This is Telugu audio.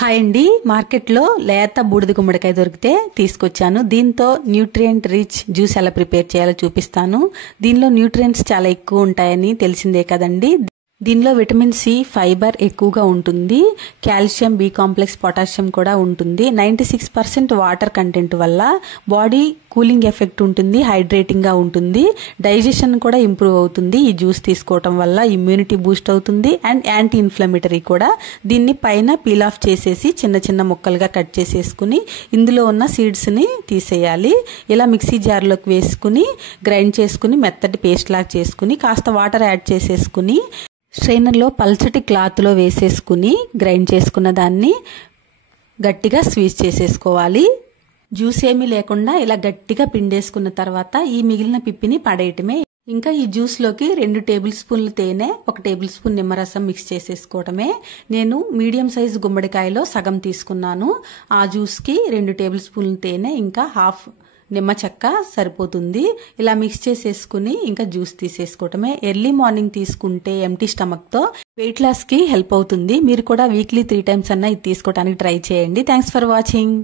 హాయ్ అండి, మార్కెట్లో లేత బూడిద గుమ్మడికాయ దొరికితే తీసుకొచ్చాను. దీంతో న్యూట్రియంట్ రిచ్ జ్యూస్ ఎలా ప్రిపేర్ చేయాలో చూపిస్తాను. దీనిలో న్యూట్రియంట్స్ చాలా ఎక్కువ ఉంటాయని తెలిసిందే కదండి. దీనిలో విటమిన్ సి, ఫైబర్ ఎక్కువగా ఉంటుంది. కాల్షియం, బి కాంప్లెక్స్, పొటాషియం కూడా ఉంటుంది. 96% వాటర్ కంటెంట్ వల్ల బాడీ కూలింగ్ ఎఫెక్ట్ ఉంటుంది, హైడ్రేటింగ్ గా ఉంటుంది. డైజెషన్ కూడా ఇంప్రూవ్ అవుతుంది ఈ జ్యూస్ తీసుకోవటం వల్ల. ఇమ్యూనిటీ బూస్ట్ అవుతుంది అండ్ యాంటీ ఇన్ఫ్లమేటరీ కూడా. దీన్ని పైన పీల్ ఆఫ్ చేసేసి చిన్న చిన్న ముక్కలుగా కట్ చేసేసుకుని ఇందులో ఉన్న సీడ్స్ ని తీసేయాలి. ఇలా మిక్సీ జార్లోకి వేసుకుని గ్రైండ్ చేసుకుని మెత్తటి పేస్ట్ లాగా చేసుకుని కాస్త వాటర్ యాడ్ చేసేసుకుని స్ట్రైనర్లో పల్చటి క్లాత్లో వేసేసుకుని గ్రైండ్ చేసుకున్న దాన్ని గట్టిగా స్క్వీజ్ చేసేసుకోవాలి. జ్యూస్ ఏమీ లేకుండా ఇలా గట్టిగా పిండేసుకున్న తర్వాత ఈ మిగిలిన పిప్పిని పడేయటమే. ఇంకా ఈ జ్యూస్లోకి 2 టేబుల్ స్పూన్లు తేనె, 1 టేబుల్ స్పూన్ నిమ్మరసం మిక్స్ చేసేసుకోవటమే. నేను మీడియం సైజు గుమ్మడికాయలో సగం తీసుకున్నాను. ఆ జ్యూస్కి 2 టేబుల్ స్పూన్లు తేనె ఇంకా హాఫ్ నిమ్మ చెక్క సరిపోతుంది. ఇలా మిక్స్ చేసేసుకుని ఇంకా జ్యూస్ తీసేసుకోవటమే. ఎర్లీ మార్నింగ్ తీసుకుంటే ఎంటీ స్టమక్ తో వెయిట్ లాస్ కి హెల్ప్ అవుతుంది. మీరు కూడా వీక్లీ 3 times అన్నా ఇది తీసుకోవడానికి ట్రై చేయండి. Thanks for watching.